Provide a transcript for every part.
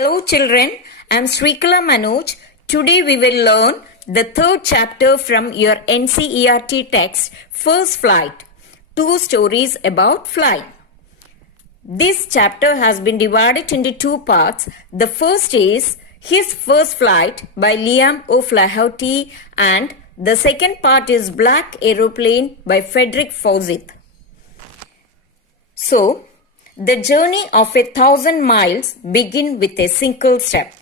Hello children, I am Srikala Manoj. Today we will learn the third chapter from your NCERT text, First Flight. 2 stories about flying. This chapter has been divided into 2 parts. The first is His First Flight by Liam O'Flaherty, and the second part is Black Aeroplane by Frederick Forsyth. So, the journey of 1,000 miles begins with a single step.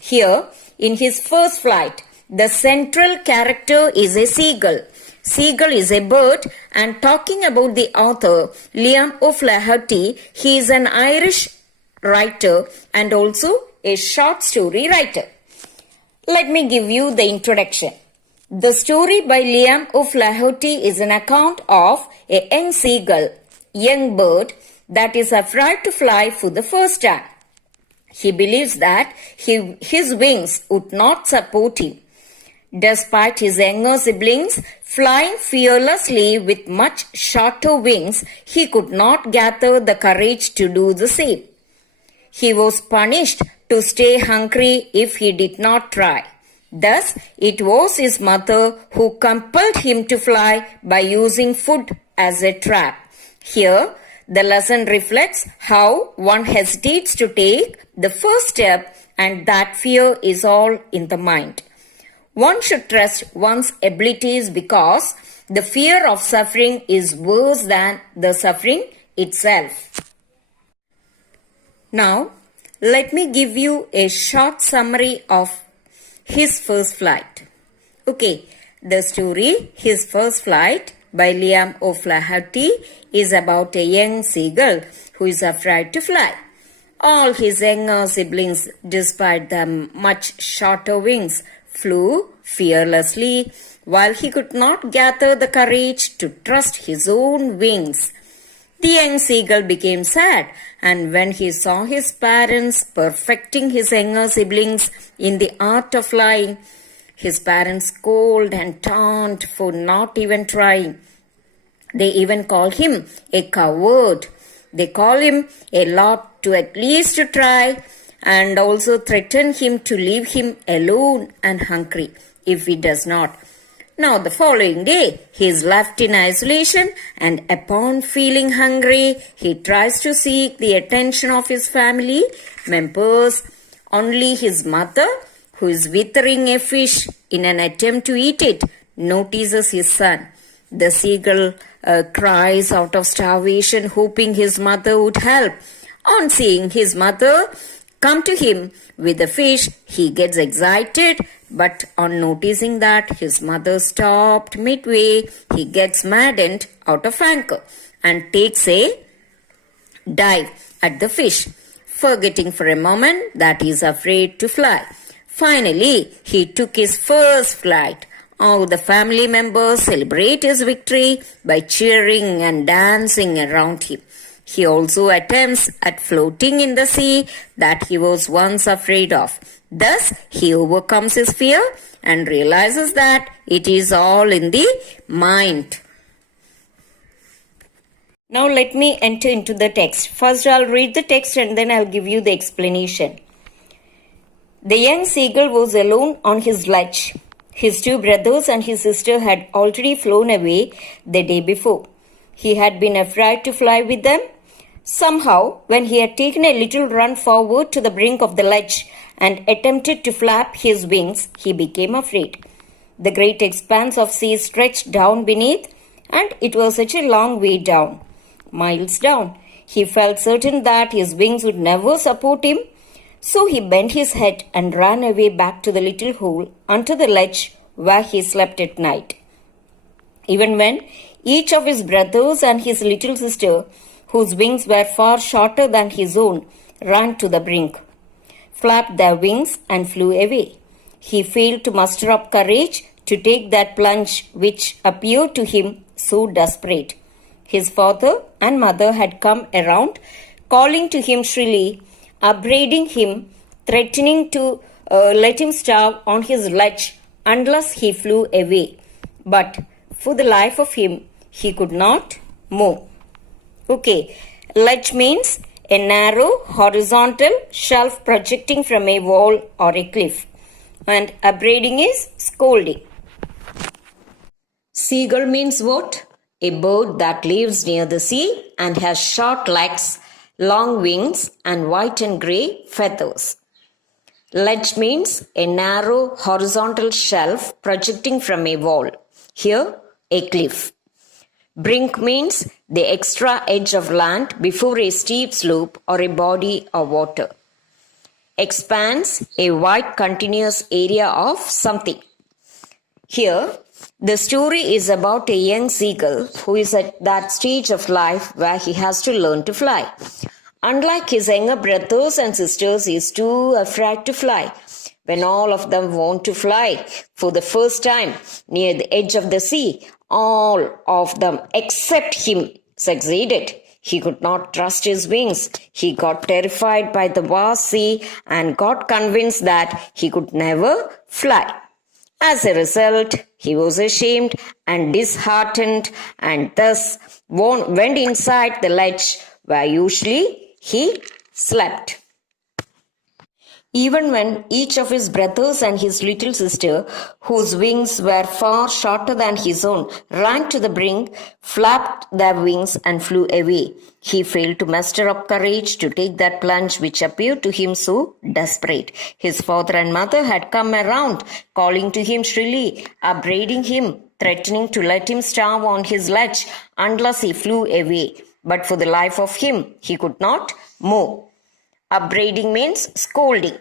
Here, in his first flight, the central character is a seagull. Seagull is a bird, and talking about the author, Liam O'Flaherty, he is an Irish writer and also a short story writer. Let me give you the introduction. The story by Liam O'Flaherty is an account of a young bird, that is afraid to fly for the first time. He believes that his wings would not support him. Despite his younger siblings flying fearlessly with much shorter wings, he could not gather the courage to do the same. He was punished to stay hungry if he did not try. Thus, it was his mother who compelled him to fly by using food as a trap. Here, the lesson reflects how one hesitates to take the first step, and that fear is all in the mind. One should trust one's abilities because the fear of suffering is worse than the suffering itself. Now, let me give you a short summary of His First Flight. Okay, the story His First Flight by Liam O'Flaherty is about a young seagull who is afraid to fly. All his younger siblings, despite their much shorter wings, flew fearlessly, while he could not gather the courage to trust his own wings. The young seagull became sad, and when he saw his parents perfecting his younger siblings in the art of flying, his parents scolded and taunted for not even trying. They even call him a coward. They call him a lot to at least try, and also threaten him to leave him alone and hungry if he does not. Now the following day, he is left in isolation, and upon feeling hungry, he tries to seek the attention of his family members. Only his mother, who is withering a fish in an attempt to eat it, notices his son. The seagull cries out of starvation, hoping his mother would help. On seeing his mother come to him with the fish, he gets excited, but on noticing that his mother stopped midway, he gets maddened out of anger and takes a dive at the fish, forgetting for a moment that he is afraid to fly. Finally, he took his first flight. All the family members celebrate his victory by cheering and dancing around him. He also attempts at floating in the sea that he was once afraid of. Thus, he overcomes his fear and realizes that it is all in the mind. Now let me enter into the text. First I'll read the text and then I'll give you the explanation. The young seagull was alone on his ledge. His 2 brothers and his sister had already flown away the day before. He had been afraid to fly with them. Somehow, when he had taken a little run forward to the brink of the ledge and attempted to flap his wings, he became afraid. The great expanse of sea stretched down beneath, and it was such a long way down, miles down. He felt certain that his wings would never support him. So he bent his head and ran away back to the little hole under the ledge where he slept at night. Even when each of his brothers and his little sister, whose wings were far shorter than his own, ran to the brink, flapped their wings and flew away, he failed to muster up courage to take that plunge which appeared to him so desperate. His father and mother had come around, calling to him shrilly, upbraiding him, threatening to let him starve on his ledge unless he flew away. But for the life of him, he could not move. Okay, ledge means a narrow horizontal shelf projecting from a wall or a cliff. And upbraiding is scolding. Seagull means what? A bird that lives near the sea and has short legs, long wings, and white and grey feathers. Ledge means a narrow horizontal shelf projecting from a wall. Here, a cliff. Brink means the extra edge of land before a steep slope or a body of water. Expanse, a wide continuous area of something. Here, the story is about a young seagull who is at that stage of life where he has to learn to fly. Unlike his younger brothers and sisters, he is too afraid to fly. When all of them want to fly for the first time near the edge of the sea, all of them except him succeeded. He could not trust his wings. He got terrified by the vast sea and got convinced that he could never fly. As a result, he was ashamed and disheartened and thus went inside the ledge where usually he slept. Even when each of his brothers and his little sister, whose wings were far shorter than his own, ran to the brink, flapped their wings and flew away, he failed to muster up courage to take that plunge which appeared to him so desperate. His father and mother had come around, calling to him shrilly, upbraiding him, threatening to let him starve on his ledge unless he flew away. But for the life of him, he could not move. Upbraiding means scolding.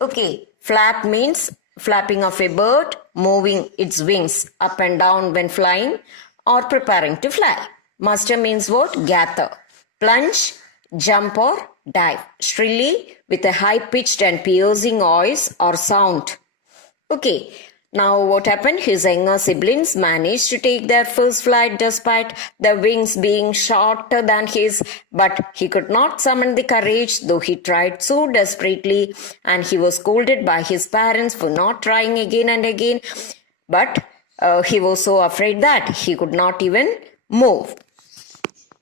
Okay, flap means flapping of a bird, moving its wings up and down when flying or preparing to fly. Muster means what? Gather. Plunge, jump or dive. Shrilly with a high-pitched and piercing voice or sound. Okay. Now what happened? His younger siblings managed to take their first flight despite their wings being shorter than his, but he could not summon the courage though he tried so desperately, and he was scolded by his parents for not trying again and again, but he was so afraid that he could not even move.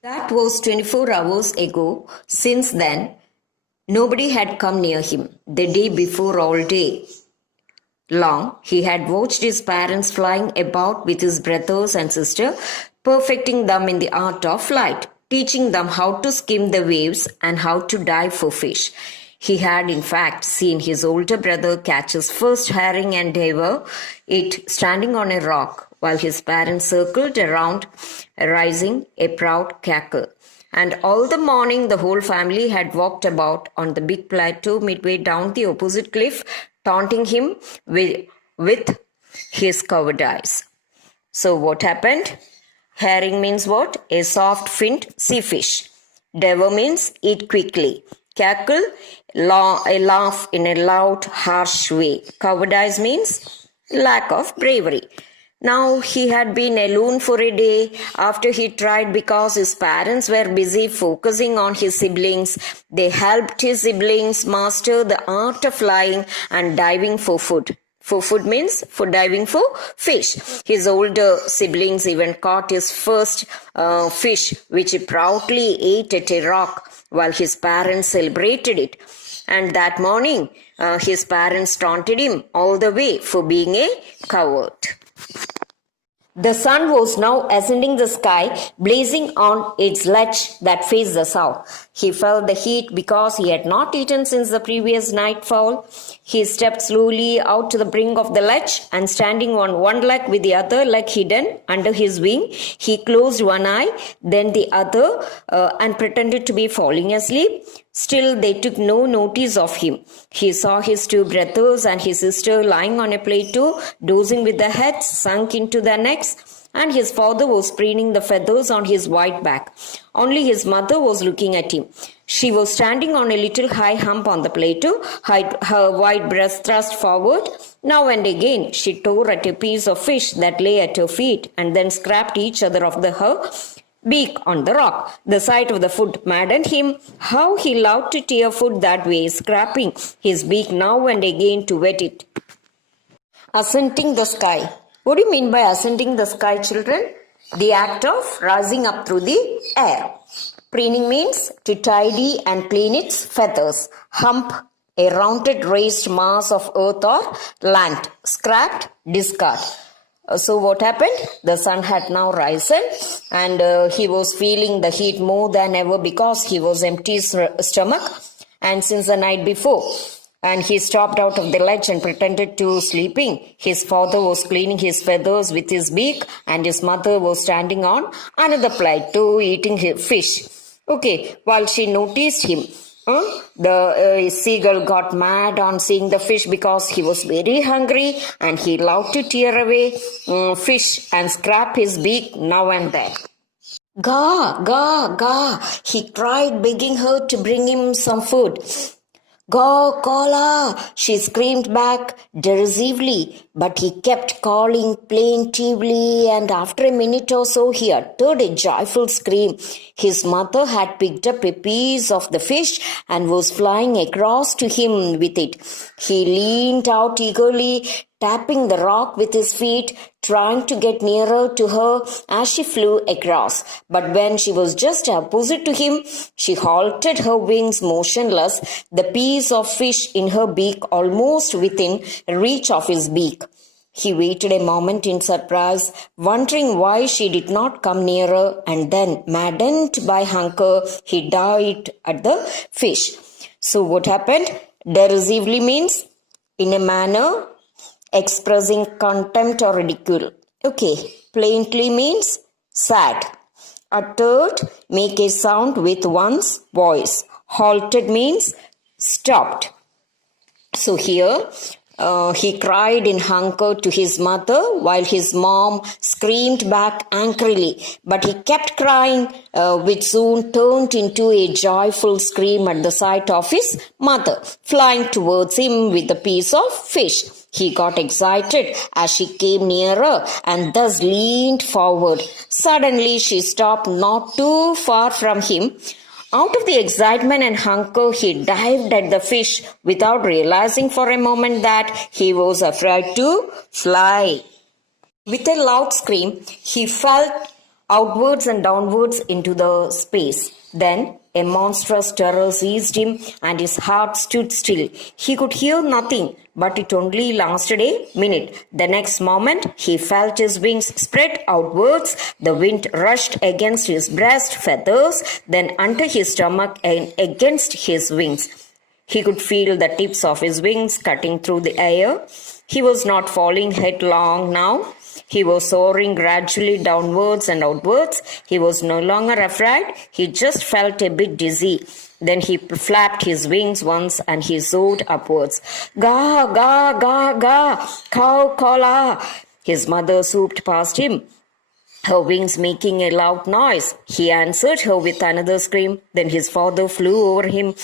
That was 24 hours ago. Since then, nobody had come near him. The day before all day long, he had watched his parents flying about with his brothers and sister, perfecting them in the art of flight, teaching them how to skim the waves and how to dive for fish. He had, in fact, seen his older brother catch his first herring and devour it standing on a rock, while his parents circled around, raising a proud cackle. And all the morning, the whole family had walked about on the big plateau midway down the opposite cliff, taunting him with his cowardice. So what happened? Herring means what? A soft-finned sea fish. Devour means eat quickly. Cackle, a laugh in a loud, harsh way. Cowardice means lack of bravery. Now he had been alone for a day after he tried because his parents were busy focusing on his siblings. They helped his siblings master the art of flying and diving for food. For food means for diving for fish. His older siblings even caught his first fish, which he proudly ate at a rock while his parents celebrated it. And that morning, his parents taunted him all the way for being a coward. The sun was now ascending the sky, blazing on its ledge that faced the south. He felt the heat because he had not eaten since the previous nightfall. He stepped slowly out to the brink of the ledge and standing on one leg with the other leg hidden under his wing, he closed one eye, then the other, and pretended to be falling asleep. Still, they took no notice of him. He saw his two brothers and his sister lying on a plateau, dozing with their heads sunk into their necks, and his father was preening the feathers on his white back. Only his mother was looking at him. She was standing on a little high hump on the plateau, her white breast thrust forward. Now and again, she tore at a piece of fish that lay at her feet and then scraped each other of her beak on the rock. The sight of the food maddened him. How he loved to tear food that way, scraping his beak now and again to wet it. Ascending the sky. What do you mean by ascending the sky, children? The act of rising up through the air. Preening means to tidy and clean its feathers. Hump, a rounded raised mass of earth or land. Scrapped, discard. So what happened? The sun had now risen and he was feeling the heat more than ever because he was empty stomach and since the night before. And he stopped out of the ledge and pretended to sleeping. His father was cleaning his feathers with his beak and his mother was standing on another plate too eating his fish. Okay, while she noticed him, the seagull got mad on seeing the fish because he was very hungry and he loved to tear away fish and scrap his beak now and then. Ga, ga, ga, he cried, begging her to bring him some food. Go, Kola, she screamed back derisively, but he kept calling plaintively and after a minute or so he uttered a joyful scream. His mother had picked up a piece of the fish and was flying across to him with it. He leaned out eagerly, tapping the rock with his feet, trying to get nearer to her as she flew across. But when she was just opposite to him, she halted her wings motionless, the piece of fish in her beak almost within reach of his beak. He waited a moment in surprise, wondering why she did not come nearer, and then, maddened by hunger, he dived at the fish. So what happened? Derisively means in a manner expressing contempt or ridicule. Okay, plaintively means sad. Uttered, make a sound with one's voice. Halted means stopped. So here, he cried in hunger to his mother while his mom screamed back angrily. But he kept crying, which soon turned into a joyful scream at the sight of his mother, flying towards him with a piece of fish. He got excited as she came nearer and thus leaned forward. Suddenly she stopped not too far from him. Out of the excitement and hunger, he dived at the fish without realizing for a moment that he was afraid to fly. With a loud scream, he fell outwards and downwards into the space. Then a monstrous terror seized him and his heart stood still. He could hear nothing, but it only lasted a minute. The next moment, he felt his wings spread outwards. The wind rushed against his breast feathers, then under his stomach and against his wings. He could feel the tips of his wings cutting through the air. He was not falling headlong now. He was soaring gradually downwards and outwards. He was no longer afraid. He just felt a bit dizzy. Then he flapped his wings once and he soared upwards. Ga, ga, ga, ga, cow, Kola. His mother swooped past him, her wings making a loud noise. He answered her with another scream. Then his father flew over him,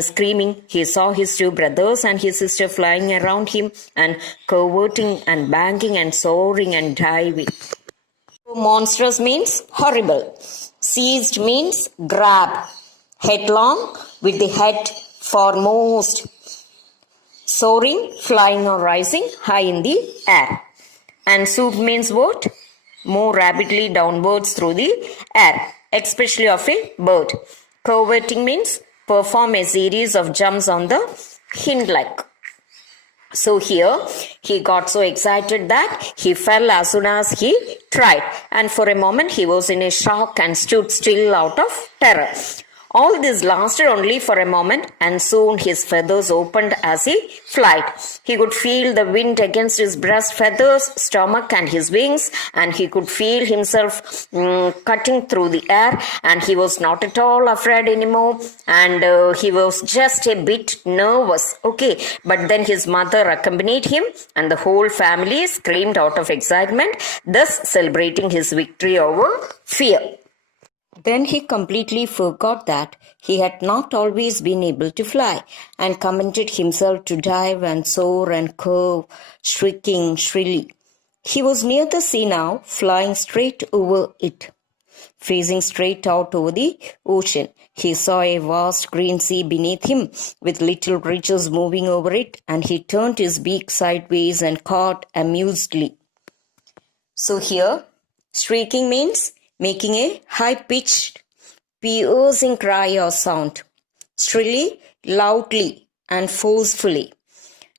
screaming. He saw his two brothers and his sister flying around him and curveting and banging and soaring and diving. Monstrous means horrible. Seized means grab. Headlong, with the head foremost. Soaring, flying or rising high in the air. And swoop means what? Move rapidly downwards through the air, especially of a bird. Curveting means perform a series of jumps on the hind leg. So here, he got so excited that he fell as soon as he tried. And for a moment, he was in a shock and stood still out of terror. All this lasted only for a moment and soon his feathers opened as he flied. He could feel the wind against his breast feathers, stomach and his wings and he could feel himself cutting through the air and he was not at all afraid anymore and he was just a bit nervous. Okay, but then his mother accompanied him and the whole family screamed out of excitement, thus celebrating his victory over fear. Then he completely forgot that he had not always been able to fly and commended himself to dive and soar and curve, shrieking shrilly. He was near the sea now, flying straight over it. Facing straight out over the ocean, he saw a vast green sea beneath him with little ridges moving over it and he turned his beak sideways and cawed amusedly. So here, shrieking means making a high-pitched piercing cry or sound, shrilly, loudly, and forcefully.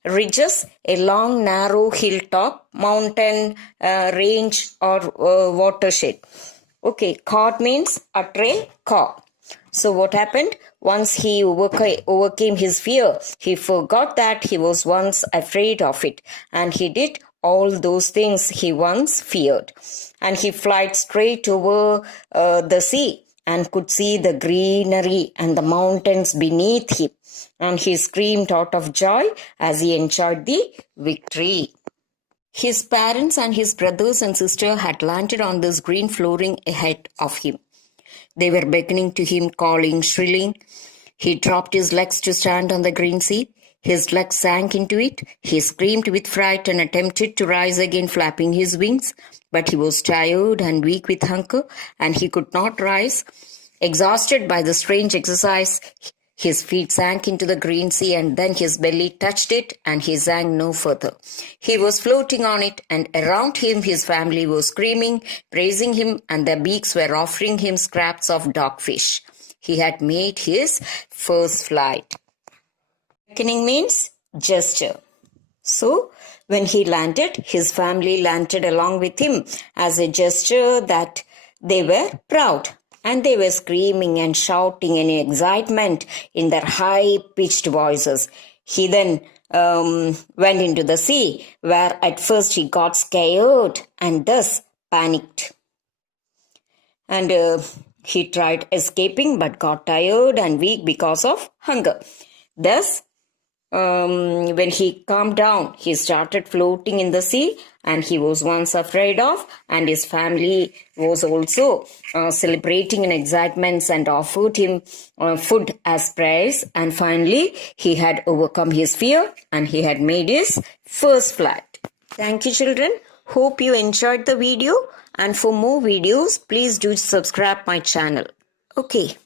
Ridges, a long, narrow hilltop, mountain range, or watershed. Okay, caught means utter a caw. So what happened? Once he overcame his fear, he forgot that he was once afraid of it, and he did all those things he once feared. And he flied straight over the sea and could see the greenery and the mountains beneath him. And he screamed out of joy as he enjoyed the victory. His parents and his brothers and sister had landed on this green flooring ahead of him. They were beckoning to him, calling, shrilling. He dropped his legs to stand on the green sea. His legs sank into it. He screamed with fright and attempted to rise again, flapping his wings. But he was tired and weak with hunger, and he could not rise. Exhausted by the strange exercise, his feet sank into the green sea, and then his belly touched it, and he sank no further. He was floating on it, and around him his family was screaming, praising him, and their beaks were offering him scraps of dogfish. He had made his first flight. Beckoning means gesture. So, when he landed, his family landed along with him as a gesture that they were proud. And they were screaming and shouting in excitement in their high-pitched voices. He then went into the sea, where at first he got scared and thus panicked. And he tried escaping but got tired and weak because of hunger. Thus, when he calmed down, he started floating in the sea, and he was once afraid of, and his family was also celebrating in excitements and offered him food as praise. And finally, he had overcome his fear, and he had made his first flight. Thank you, children. Hope you enjoyed the video, and for more videos, please do subscribe my channel. Okay.